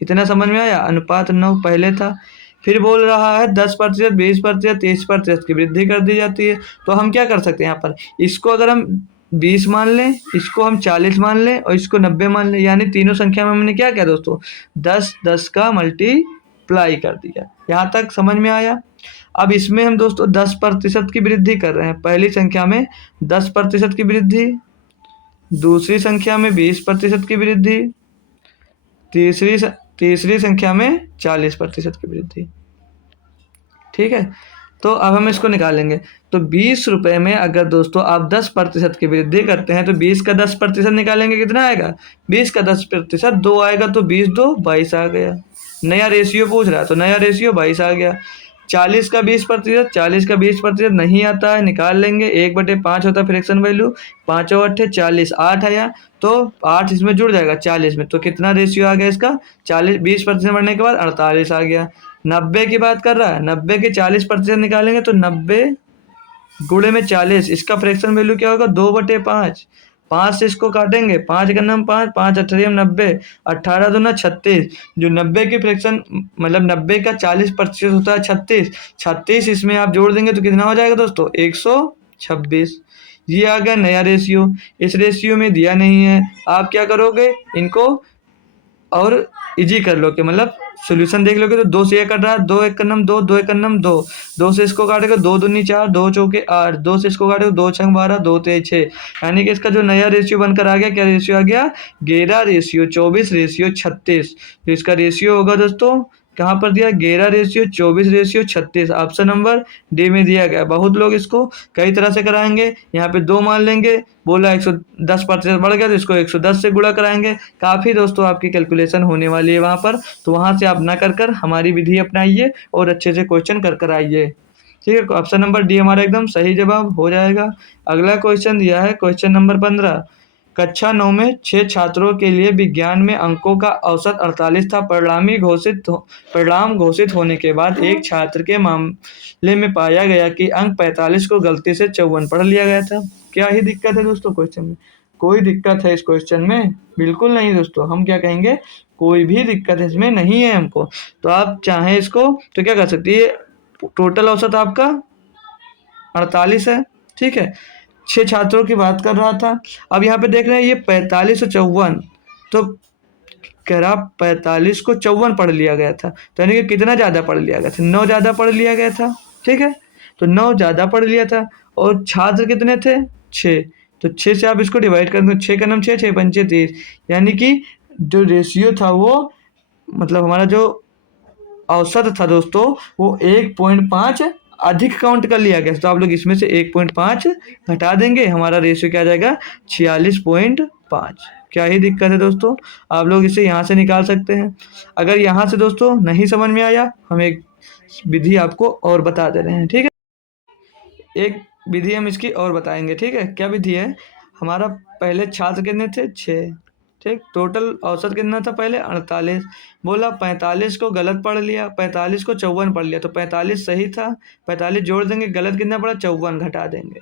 इतना समझ में आया। अनुपात 9 पहले था, फिर बोल रहा है 10%, 20%, 30% की वृद्धि कर दी जाती है। तो हम क्या कर सकते हैं यहाँ पर, इसको अगर हम 20 मान लें, इसको हम 40 मान लें और इसको 90 मान लें, यानी तीनों संख्या में हमने क्या किया दोस्तों, 10 10 का मल्टीप्लाई कर दिया। यहाँ तक समझ में आया। अब इसमें हम दोस्तों 10% की वृद्धि कर रहे हैं, पहली संख्या में 10% की वृद्धि, दूसरी संख्या में 20% की वृद्धि, तीसरी संख्या में 40% की वृद्धि, ठीक है। तो अब हम इसको निकालेंगे, तो 20 रुपये में अगर दोस्तों आप 10% की वृद्धि करते हैं तो 20 का 10% निकालेंगे, कितना आएगा, 20 का 10% 2 आएगा, तो 20 2 22 आ गया। नया रेशियो पूछ रहा है तो नया रेशियो 22 आ गया। 40 का 20%, 40 का 20% नहीं आता है, निकाल लेंगे, 1/5 होता है फ्रैक्शन वैल्यू, 5 और 8 40, 8 आया, तो 8 इसमें जुड़ जाएगा 40 में, तो कितना रेशियो आ गया इसका, 40, 20% बढ़ने के बाद 48 आ गया। 90 की बात कर रहा है, 90 के 40% निकालेंगे तो 90 गुणे में 40, इसका फ्रैक्शन वैल्यू क्या होगा, 2/5, 5 से इसको काटेंगे, 5 का नाम 5, 5 अठरे 90, 18 दूना 36, जो 90 की फ्रैक्शन मतलब 90 का 40% होता है 36, 36 इसमें आप जोड़ देंगे तो कितना हो जाएगा दोस्तों, 126। ये आ गया नया रेशियो। इस रेशियो में दिया नहीं है, आप क्या करोगे, इनको और इजी कर लो, कि मतलब सोल्यूशन देख लोगे तो 2 से 1 कट रहा है, 2 1 का नम 2, 2 1 का नम 2, 2 से इसको काटेगा 2 दूनी 4, 2 चौके 8, 2 से इसको काटेगा 2 छंग 12, 2 तेज 6, यानी कि इसका जो नया रेशियो बनकर आ गया, क्या रेशियो आ गया, 11:24:36। तो इसका रेशियो होगा दोस्तों, कहाँ पर दिया, 11:24:36, ऑप्शन नंबर डी में दिया गया। बहुत लोग इसको कई तरह से कराएंगे, यहाँ पे 2 मान लेंगे, बोला 110% बढ़ गया तो इसको 110 से गुणा कराएंगे। काफ़ी दोस्तों आपकी कैलकुलेशन होने वाली है वहाँ पर, तो वहाँ से आप ना कर हमारी विधि अपनाइए और अच्छे से क्वेश्चन कर आइए, ठीक है। ऑप्शन नंबर डी हमारा एकदम सही जवाब हो जाएगा। अगला क्वेश्चन दिया है क्वेश्चन नंबर 15। कक्षा 9 में 6 छात्रों के लिए विज्ञान में अंकों का औसत 48 था। परिणाम घोषित होने के बाद एक छात्र के मामले में पाया गया कि अंक 45 को गलती से 54 पढ़ लिया गया था। क्या ही दिक्कत है दोस्तों क्वेश्चन में, कोई दिक्कत है इस क्वेश्चन में, बिल्कुल नहीं दोस्तों। हम क्या कहेंगे, कोई भी दिक्कत इसमें नहीं है हमको। तो आप चाहें इसको तो क्या कर सकती है, टोटल औसत आपका 48 है, ठीक है। 6 छात्रों की बात कर रहा था। अब यहाँ पे देख रहे हैं ये 45 और 54, तो कह रहा 45 को 54 पढ़ लिया गया था, तो यानी कि कितना ज़्यादा पढ़ लिया गया था, 9 ज़्यादा पढ़ लिया गया था। ठीक है, तो 9 ज़्यादा पढ़ लिया था और छात्र कितने थे, 6। तो 6 से आप इसको डिवाइड कर दो, 6 का नाम 6, 6 पंचे 30, यानी कि जो रेशियो था वो, मतलब हमारा जो औसत था दोस्तों, वो 1.5 अधिक काउंट कर लिया गया। तो आप लोग इसमें से 1.5 घटा देंगे, हमारा रेशियो क्या आ जाएगा, 46.5। क्या ही दिक्कत है दोस्तों, आप लोग इसे यहाँ से निकाल सकते हैं। अगर यहाँ से दोस्तों नहीं समझ में आया, हम एक विधि आपको और बता दे रहे हैं। ठीक है, एक विधि हम इसकी और बताएंगे। ठीक है, क्या विधि है, हमारा पहले छात्र कितने थे, 6। ठीक, टोटल औसत कितना था पहले, 48। बोला 45 को गलत पढ़ लिया, 45 को 54 पढ़ लिया, तो 45 सही था, 45 जोड़ देंगे, गलत कितना पड़ा, 54 घटा देंगे,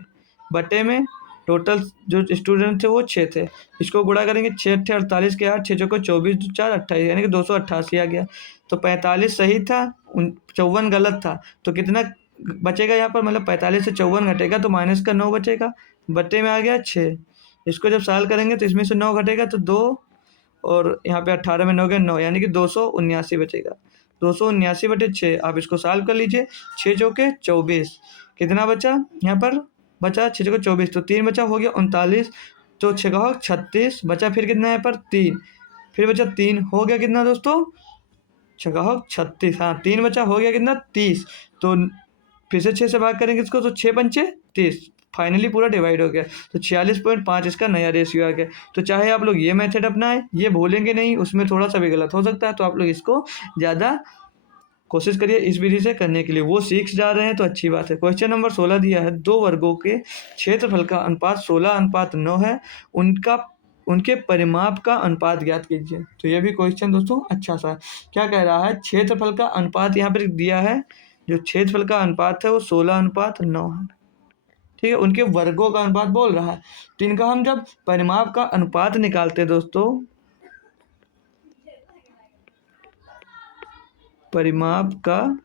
बटे में टोटल जो स्टूडेंट थे वो 6 थे। इसको गुणा करेंगे, 6 अट्ठे 48 के 8, 6 चौको 24, 4 28, यानी कि 288 आ गया। तो 45 सही था, 54 गलत था, तो कितना बचेगा यहाँ पर, मतलब 45 से 54 घटेगा तो माइनस का 9 बचेगा, बटे में आ गया 6। इसको जब साल करेंगे तो इसमें से 9 घटेगा तो 2, और यहाँ पे 18 में 9 गया 9, यानी कि 279 बचेगा। 279 बटे 6, आप इसको सॉल्व कर लीजिए। 6 चौके 24, कितना बचा यहाँ पर, बचा 6 चौके 24, तो 3 बचा, हो गया 39, तो 6 का 36 बचा, फिर कितना यहाँ पर 3, फिर बचा 3, हो गया कितना दोस्तों, 6 का 36, हाँ 3 बचा, हो गया कितना 30। तो फिर से 6 से भाग करेंगे इसको, तो 6 पंचे 30, फाइनली पूरा डिवाइड हो गया, तो 46.5 इसका नया रेशियो आ गया। तो चाहे आप लोग ये मेथड अपनाएं, ये भूलेंगे नहीं, उसमें थोड़ा सा भी गलत हो सकता है, तो आप लोग इसको ज़्यादा कोशिश करिए इस विधि से करने के लिए। वो सीख जा रहे हैं तो अच्छी बात है। क्वेश्चन नंबर 16 दिया है, 2 वर्गों के क्षेत्रफल का अनुपात 16:9 है, उनका उनके परिमाप का अनुपात ज्ञात कीजिए। तो ये भी क्वेश्चन दोस्तों अच्छा सा है। क्या कह रहा है, क्षेत्रफल का अनुपात यहाँ पर दिया है, जो क्षेत्रफल का अनुपात है वो 16:9 है। ठीक है, उनके वर्गों का अनुपात बोल रहा है, तो इनका हम जब परिमाप का अनुपात निकालते हैं दोस्तों, परिमाप का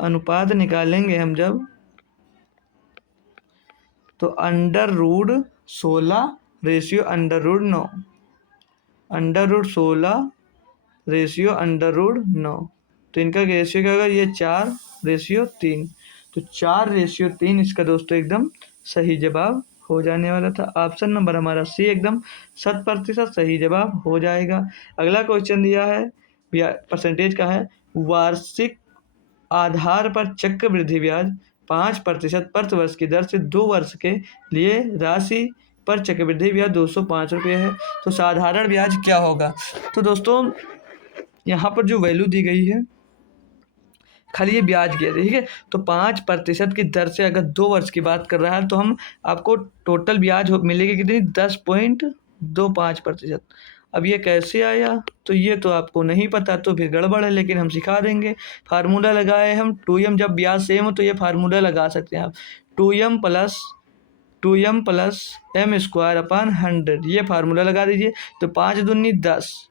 अनुपात निकालेंगे हम जब, तो √16 रेशियो √9, √16 रेशियो √9, तो इनका रेशियो क्या होगा, ये 4 रेशियो 3, तो 4 रेशियो 3 इसका दोस्तों एकदम सही जवाब हो जाने वाला था। ऑप्शन नंबर हमारा सी एकदम 100% सही जवाब हो जाएगा। अगला क्वेश्चन दिया है, परसेंटेज का है, वार्षिक आधार पर चक्रवृद्धि ब्याज 5% प्रति वर्ष की दर से 2 वर्ष के लिए राशि पर चक्रवृद्धि ब्याज 205 रुपये है, तो साधारण ब्याज क्या होगा। तो दोस्तों यहाँ पर जो वैल्यू दी गई है, खाली ये ब्याज की है, ठीक है, तो 5% की दर से अगर 2 वर्ष की बात कर रहा है, तो हम आपको टोटल ब्याज मिलेगी कितनी, 10.25%। अब ये कैसे आया, तो ये तो आपको नहीं पता, तो फिर गड़बड़ है, लेकिन हम सिखा देंगे। फार्मूला लगाए हम 2m, जब ब्याज सेम हो तो ये फार्मूला लगा सकते हैं आप, 2m+m²/100, ये फार्मूला लगा दीजिए। तो 5 दूनी 10,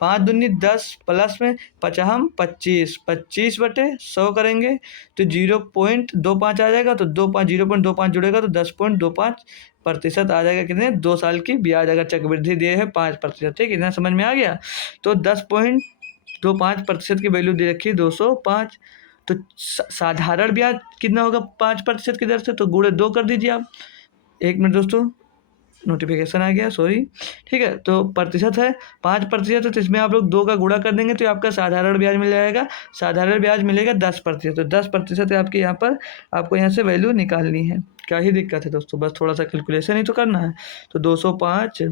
5 दूनी 10 प्लस में 5 25, 25/100 करेंगे तो 0.25 आ जाएगा, तो 0.25 जुड़ेगा तो 10.25% आ जाएगा। कितने, 2 साल की ब्याज अगर चक्रवृद्धि दिए है 5%। ठीक है, इतना समझ में आ गया। तो 10.25% की वैल्यू दे रखी है 205, तो साधारण ब्याज कितना होगा 5% की दर से, तो गुणे 2 कर दीजिए आप। 1 मिनट दोस्तों, नोटिफिकेशन आ गया, सॉरी। ठीक है, तो प्रतिशत है 5%, तो इसमें आप लोग 2 का गुणा कर देंगे तो आपका साधारण ब्याज मिल जाएगा। साधारण ब्याज मिलेगा 10%, तो 10% है आपके यहाँ पर, आपको यहाँ से वैल्यू निकालनी है। क्या ही दिक्कत है दोस्तों, बस थोड़ा सा कैलकुलेशन ही तो करना है। तो 205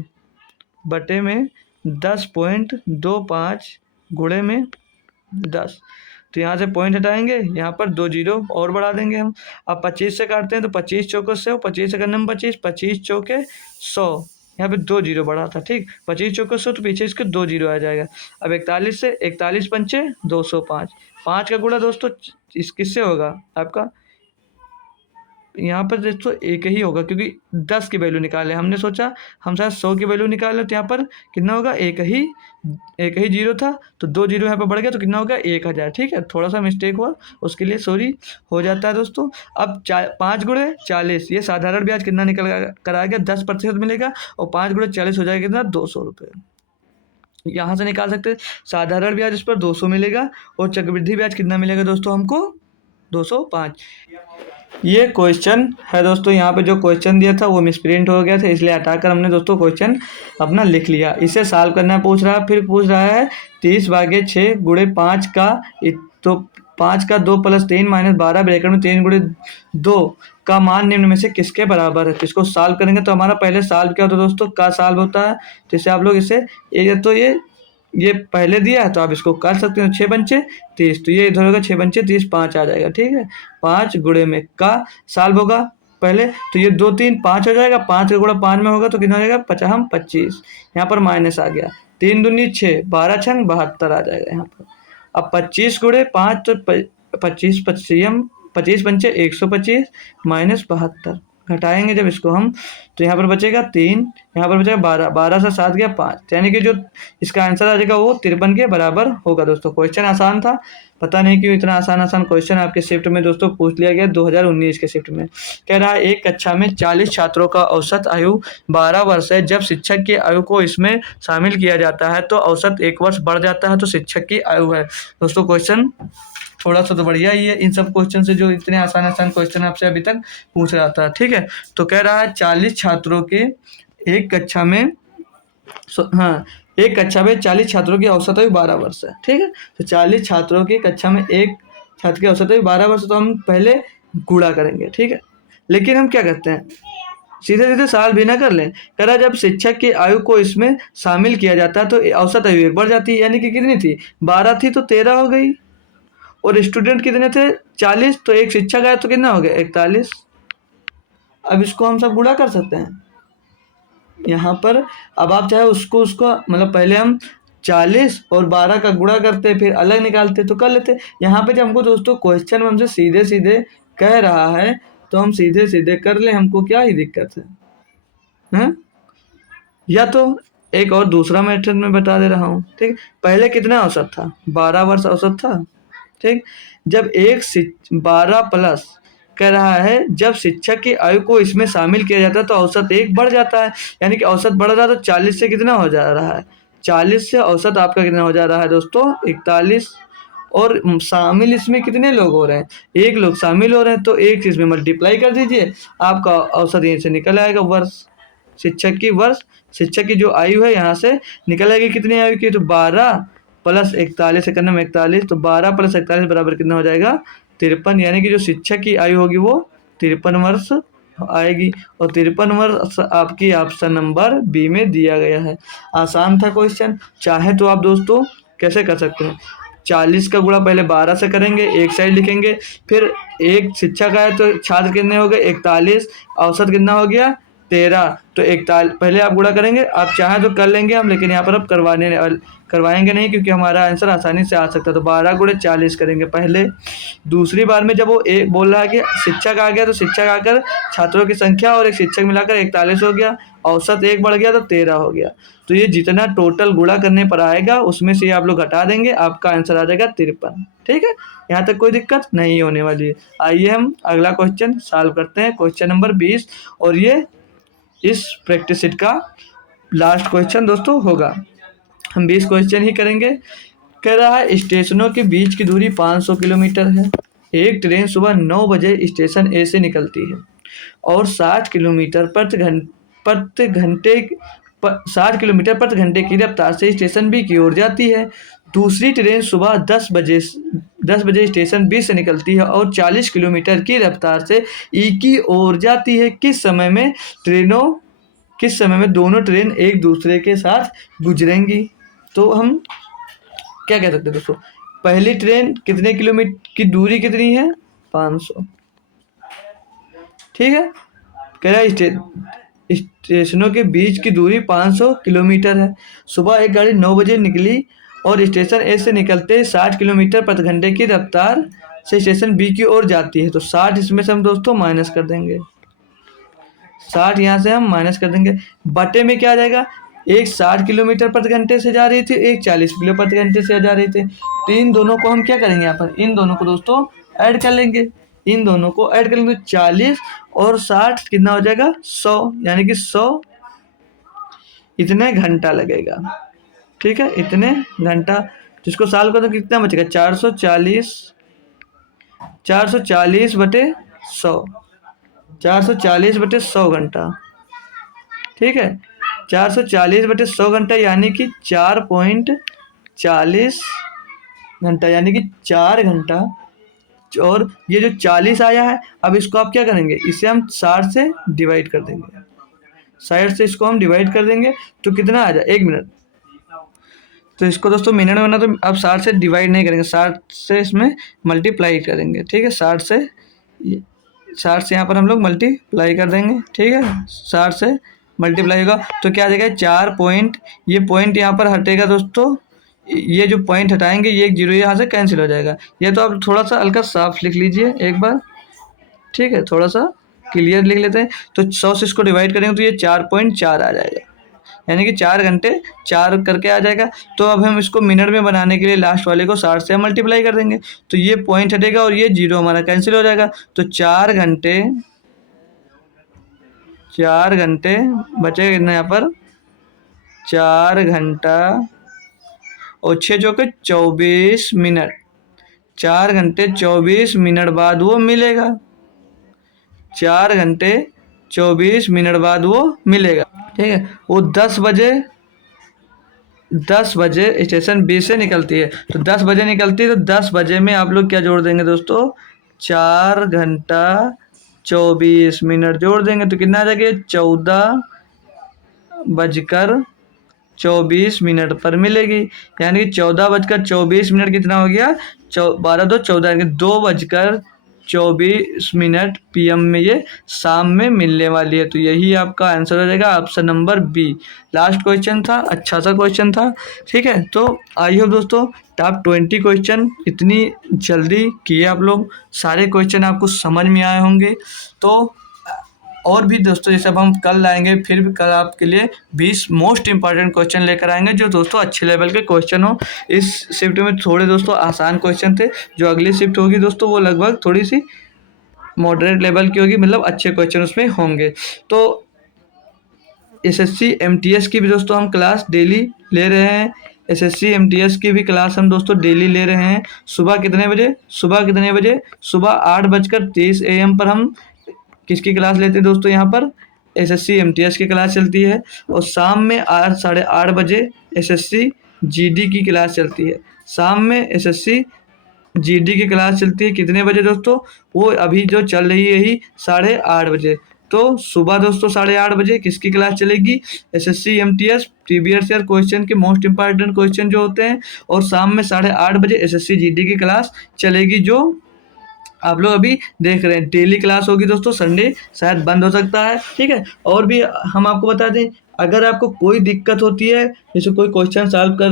बटे में 10.25 गुणे में 10, तो यहाँ से पॉइंट हटाएंगे, यहाँ पर 2 जीरो और बढ़ा देंगे हम। अब 25 से काटते हैं तो 25 चौके 100, 25 से करने में 25, 25 चौके 100, यहाँ पे 2 जीरो बढ़ा था। ठीक, 25 चौके 100, तो पीछे इसके 2 जीरो आ जाएगा। अब 41 से 41 पंचे 205, 5 का गुणा दोस्तों इस किससे होगा आपका, यहाँ पर दोस्तों एक ही होगा, क्योंकि 10 की वैल्यू निकाले हमने, सोचा हम शायद 100 की वैल्यू निकालें, तो यहाँ पर कितना होगा, एक ही जीरो था, तो 2 जीरो यहाँ पर बढ़ गया, तो कितना होगा 1000। ठीक है, थोड़ा सा मिस्टेक हुआ, उसके लिए सॉरी, हो जाता है दोस्तों। अब 5 गुणे 40, ये साधारण ब्याज कितना निकल कर आ गया, 10% मिलेगा, और 5 गुणे 40 हो जाएगा कितना, 200 रुपये। यहाँ से निकाल सकते हैं। साधारण ब्याज इस पर 200 मिलेगा और चक्रवृद्धि ब्याज कितना मिलेगा दोस्तों हमको, 205। ये क्वेश्चन है दोस्तों, यहाँ पे जो क्वेश्चन दिया था वो मिसप्रिंट हो गया था, इसलिए हटाकर हमने दोस्तों क्वेश्चन अपना लिख लिया। इसे सॉल्व करना पूछ रहा है, फिर पूछ रहा है 30/6 गुणे 5 का तो 5 का 2 + 3 - 12 ब्रैकेट में 3 गुणे 2 का मान निम्न में से किसके बराबर है। तो इसको सॉल्व करेंगे तो हमारा पहले सॉल्व क्या होता है दोस्तों, का सॉल्व होता है। तो इसे आप लोग इसे तो ये पहले दिया है तो आप इसको कर सकते हो, 6 × 5 = 30, तो ये इधर होगा 6 × 5 = 30, 5 आ जाएगा। ठीक है, 5 गुणे में का सॉल्व होगा पहले, तो ये 2 3 5 हो जाएगा, 5 का गुणा 5 में होगा तो कितना हो जाएगा, 25। यहाँ पर माइनस आ गया, 3 दूनी 6, 12 छंग 72 आ जाएगा यहाँ पर। अब 25 गुणे 5 तो 25 25 पंचे 125 माइनस 72, घटाएंगे जब इसको हम तो यहाँ पर बचेगा 3, यहाँ पर बचेगा 12, 12 से 7 गया 5, यानी कि जो इसका आंसर आ जाएगा वो 53 के बराबर होगा। दोस्तों क्वेश्चन आसान था, पता नहीं क्यों इतना आसान क्वेश्चन आपके शिफ्ट में दोस्तों पूछ लिया गया 2019 के शिफ्ट में। कह रहा है एक कक्षा में 40 छात्रों का औसत आयु 12 वर्ष है, जब शिक्षक की आयु को इसमें शामिल किया जाता है तो औसत 1 वर्ष बढ़ जाता है, तो शिक्षक की आयु है। दोस्तों क्वेश्चन थोड़ा सा तो बढ़िया ही है इन सब क्वेश्चन से, जो इतने आसान क्वेश्चन आपसे अभी तक पूछ रहा था। ठीक है, तो कह रहा है 40 छात्रों के एक कक्षा में एक कक्षा में 40 छात्रों की औसत आयु 12 वर्ष है। ठीक है, तो 40 छात्रों की कक्षा में एक छात्र की औसत आयु 12 वर्ष, तो हम पहले गुणा करेंगे। ठीक है, लेकिन हम क्या करते हैं, सीधे सीधे सवाल भी ना कर लें। कह रहा जब शिक्षक की आयु को इसमें शामिल किया जाता है तो औसत आयु 1 बढ़ जाती है, यानी कि कितनी थी, 12 थी तो 13 हो गई, और स्टूडेंट कितने थे 40, तो एक शिक्षक आया तो कितना हो गया 41। अब इसको हम सब गुणा कर सकते हैं यहाँ पर। अब आप चाहे उसको मतलब पहले हम 40 और 12 का गुणा करते फिर अलग निकालते तो कर लेते। यहाँ पे जब हमको दोस्तों क्वेश्चन में हमसे सीधे सीधे कह रहा है तो हम सीधे सीधे कर ले, हमको क्या ही दिक्कत है, हैं? या तो एक और दूसरा मेथड में बता दे रहा हूँ। ठीक, पहले कितना औसत था, 12 वर्ष औसत था। ठीक, जब 12 प्लस कह रहा है जब शिक्षक की आयु को इसमें शामिल किया जाता है तो औसत 1 बढ़ जाता है, यानी कि औसत बढ़ रहा है तो 40 से कितना हो जा रहा है, 40 से औसत आपका कितना हो जा रहा है दोस्तों 41, और शामिल इसमें कितने लोग हो रहे हैं, 1 लोग शामिल हो रहे हैं, तो 1 से इसमें मल्टीप्लाई कर दीजिए, आपका औसत यहीं से निकल आएगा वर्ष, शिक्षक की जो आयु है यहाँ से निकल आएगी, कितनी आयु की, तो 12 + 41 से करने में 41, तो 12 + 41 बराबर कितना हो जाएगा 53, यानी कि जो शिक्षक की आयु होगी वो 53 वर्ष आएगी, और 53 वर्ष आपकी ऑप्शन नंबर बी में दिया गया है। आसान था क्वेश्चन, चाहे तो आप दोस्तों कैसे कर सकते हैं, 40 का गुणा पहले 12 से करेंगे, एक साइड लिखेंगे, फिर एक शिक्षक आए तो छात्र कितने हो गए 41, औसत कितना हो गया 13, तो 41 पहले आप गुणा करेंगे, आप चाहें तो कर लेंगे हम, लेकिन यहाँ पर अब करवाएंगे नहीं क्योंकि हमारा आंसर आसानी से आ सकता है। तो 12 × 40 करेंगे पहले। दूसरी बार में जब वो एक बोल रहा है कि शिक्षक आ गया तो शिक्षक आकर छात्रों की संख्या और एक शिक्षक मिलाकर 41 हो गया, औसत 1 बढ़ गया तो 13 हो गया, तो ये जितना टोटल गुणा करने पर आएगा उसमें से आप लोग घटा देंगे, आपका आंसर आ जाएगा 53। ठीक है, यहाँ तक कोई दिक्कत नहीं होने वाली है। आइए हम अगला क्वेश्चन सॉल्व करते हैं, क्वेश्चन नंबर 20, और ये इस प्रैक्टिस सेट का लास्ट क्वेश्चन दोस्तों होगा। हम 20 क्वेश्चन ही करेंगे। कह रहा है स्टेशनों के बीच की दूरी 500 किलोमीटर है। एक ट्रेन सुबह 9 बजे स्टेशन ए से निकलती है और 60 किलोमीटर प्रति घंटे की रफ्तार से स्टेशन बी की ओर जाती है। दूसरी ट्रेन सुबह 10 बजे स्टेशन बी से निकलती है और 40 किलोमीटर की रफ्तार से ई की ओर जाती है। किस समय में दोनों ट्रेन एक दूसरे के साथ गुजरेंगी। तो हम क्या कह सकते हैं दोस्तों, पहली ट्रेन कितने किलोमीटर की दूरी कितनी है 500। ठीक है, कह रहा है स्टेशनों के बीच की दूरी 500 किलोमीटर है। सुबह एक गाड़ी 9 बजे निकली और स्टेशन ए से निकलते 60 किलोमीटर प्रति घंटे की रफ्तार से स्टेशन बी की ओर जाती है। तो 60 इसमें से हम दोस्तों माइनस कर देंगे, 60 यहाँ से हम माइनस कर देंगे, बटे में क्या आ जाएगा, एक 60 किलोमीटर प्रति घंटे से जा रही थी, एक 40 किलो प्रति घंटे से जा रही थी। तो इन दोनों को हम क्या करेंगे, यहाँ पर इन दोनों को दोस्तों ऐड कर लेंगे, इन दोनों को ऐड करेंगे, 40 और 60 कितना हो जाएगा 100, यानी कि 100 इतने घंटा लगेगा। ठीक है, इतने घंटा। जिसको सॉल्व करो तो कितना बचेगा, 440 बटे 100, 440 बटे 100 घंटा। ठीक है, 440 बटे 100 घंटा यानी कि 4.40 घंटा, यानी कि 4 घंटा। और ये जो 40 आया है, अब इसको आप क्या करेंगे, इसे हम 60 से डिवाइड कर देंगे। 60 से इसको हम डिवाइड कर देंगे तो कितना आ जाए, 1 मिनट। तो इसको दोस्तों मिनट में ना, तो अब 60 से डिवाइड नहीं करेंगे, 60 से इसमें मल्टीप्लाई करेंगे। ठीक है, 60 से यहाँ पर हम लोग मल्टीप्लाई कर देंगे। ठीक है, 60 से मल्टीप्लाई होगा तो क्या आ जाएगा, 4 पॉइंट, ये पॉइंट यहाँ पर हटेगा दोस्तों, ये जो पॉइंट हटाएंगे ये एक जीरो यहाँ से कैंसिल हो जाएगा। ये तो आप थोड़ा सा हल्का साफ लिख लीजिए एक बार। ठीक है, थोड़ा सा क्लियर लिख लेते हैं। तो 100 से इसको डिवाइड करेंगे तो ये 4.4 आ जाएगा, यानी कि 4 घंटे 4 करके आ जाएगा। तो अब हम इसको मिनट में बनाने के लिए लास्ट वाले को 60 से मल्टीप्लाई कर देंगे तो ये पॉइंट हटेगा और ये जीरो हमारा कैंसिल हो जाएगा। तो 4 घंटे बचेगा कितना यहाँ पर, 4 घंटा और 6 चौके 24 मिनट। 4 घंटे 24 मिनट बाद वो मिलेगा, 4 घंटे 24 मिनट बाद वो मिलेगा। ठीक है, वो 10 बजे स्टेशन बी से निकलती है, तो 10 बजे निकलती है, तो 10 बजे में आप लोग क्या जोड़ देंगे दोस्तों, 4 घंटा 24 मिनट जोड़ देंगे तो कितना आ जाएगा, 14:24 पर मिलेगी। यानी कि 14:24 कितना हो गया, 12 2 14, 2:24 PM में ये शाम में मिलने वाली है। तो यही आपका आंसर हो जाएगा, option number B. Last question था, अच्छा सा क्वेश्चन था। ठीक है, तो आई होप दोस्तों टॉप 20 क्वेश्चन इतनी जल्दी किए आप लोग, सारे क्वेश्चन आपको समझ में आए होंगे। तो और भी दोस्तों जैसे अब हम कल लाएंगे, फिर भी कल आपके लिए 20 मोस्ट इंपॉर्टेंट क्वेश्चन लेकर आएंगे जो दोस्तों अच्छे लेवल के क्वेश्चन हो। इस शिफ्ट में थोड़े दोस्तों आसान क्वेश्चन थे, जो अगली शिफ्ट होगी दोस्तों वो लगभग थोड़ी सी मॉडरेट लेवल की होगी, मतलब अच्छे क्वेश्चन उसमें होंगे। तो SSC MTS की भी दोस्तों हम क्लास डेली ले रहे हैं। SSC MTS की भी क्लास हम दोस्तों डेली ले रहे हैं। सुबह कितने बजे, सुबह 8:30 AM पर हम किसकी क्लास लेते हैं दोस्तों, यहाँ पर SSC MTS की क्लास चलती है। और शाम में 8 साढ़े 8 बजे SSC GD की क्लास चलती है। शाम में SSC GD की क्लास चलती है कितने बजे दोस्तों, वो अभी जो चल रही है ही 8:30 बजे। तो सुबह दोस्तों 8:30 बजे किसकी क्लास चलेगी, SSC MTS previous year question के मोस्ट इंपॉर्टेंट क्वेश्चन जो होते हैं। और शाम में 8:30 बजे SSC GD की क्लास चलेगी, जो आप लोग अभी देख रहे हैं। डेली क्लास होगी दोस्तों, संडे शायद बंद हो सकता है। ठीक है, और भी हम आपको बता दें, अगर आपको कोई दिक्कत होती है, जैसे कोई क्वेश्चन सॉल्व कर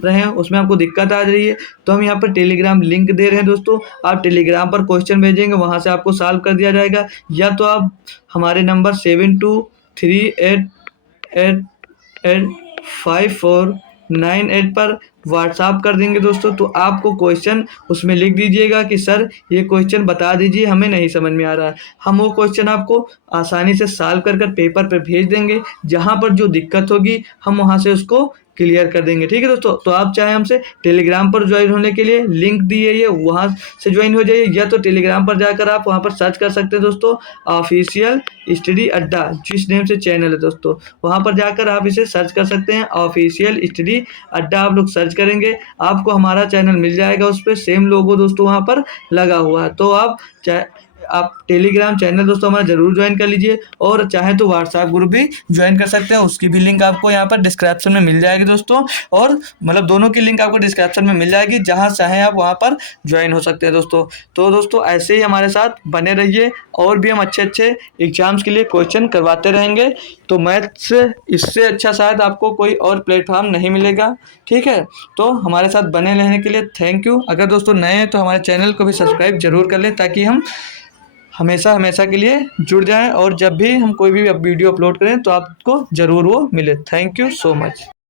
रहे हैं उसमें आपको दिक्कत आ रही है, तो हम यहाँ पर टेलीग्राम लिंक दे रहे हैं दोस्तों। आप टेलीग्राम पर क्वेश्चन भेजेंगे, वहाँ से आपको सॉल्व कर दिया जाएगा। या तो आप हमारे नंबर 7238885498 पर व्हाट्सअप कर देंगे दोस्तों। तो आपको क्वेश्चन उसमें लिख दीजिएगा कि सर ये क्वेश्चन बता दीजिए, हमें नहीं समझ में आ रहा है। हम वो क्वेश्चन आपको आसानी से सॉल्व कर पेपर पे भेज देंगे। जहाँ पर जो दिक्कत होगी हम वहाँ से उसको क्लियर कर देंगे। ठीक है दोस्तों, तो आप चाहे हमसे टेलीग्राम पर ज्वाइन होने के लिए लिंक दिए है, वहाँ से ज्वाइन हो जाइए, या तो टेलीग्राम पर जाकर आप वहाँ पर सर्च कर सकते हैं दोस्तों, ऑफिशियल स्टडी अड्डा, जिस नेम से चैनल है दोस्तों, वहाँ पर जाकर आप इसे सर्च कर सकते हैं, ऑफिशियल स्टडी अड्डा। आप लोग सर्च करेंगे आपको हमारा चैनल मिल जाएगा, उस पर सेम लोगो दोस्तों वहाँ पर लगा हुआ है। तो आप टेलीग्राम चैनल दोस्तों हमारा जरूर ज्वाइन कर लीजिए, और चाहे तो व्हाट्सएप ग्रुप भी ज्वाइन कर सकते हैं, उसकी भी लिंक आपको यहाँ पर डिस्क्रिप्शन में मिल जाएगी दोस्तों। और मतलब दोनों की लिंक आपको डिस्क्रिप्शन में मिल जाएगी, जहाँ चाहे आप वहाँ पर ज्वाइन हो सकते हैं दोस्तों। तो दोस्तों ऐसे ही हमारे साथ बने रहिए, और भी हम अच्छे एग्जाम्स के लिए क्वेश्चन करवाते रहेंगे। तो मैथ्स इससे अच्छा शायद आपको कोई और प्लेटफॉर्म नहीं मिलेगा। ठीक है, तो हमारे साथ बने रहने के लिए थैंक यू। अगर दोस्तों नए हैं तो हमारे चैनल को भी सब्सक्राइब जरूर कर लें, ताकि हम हमेशा के लिए जुड़ जाएं, और जब भी हम कोई भी वीडियो अपलोड करें तो आपको ज़रूर वो मिले। Thank you so much.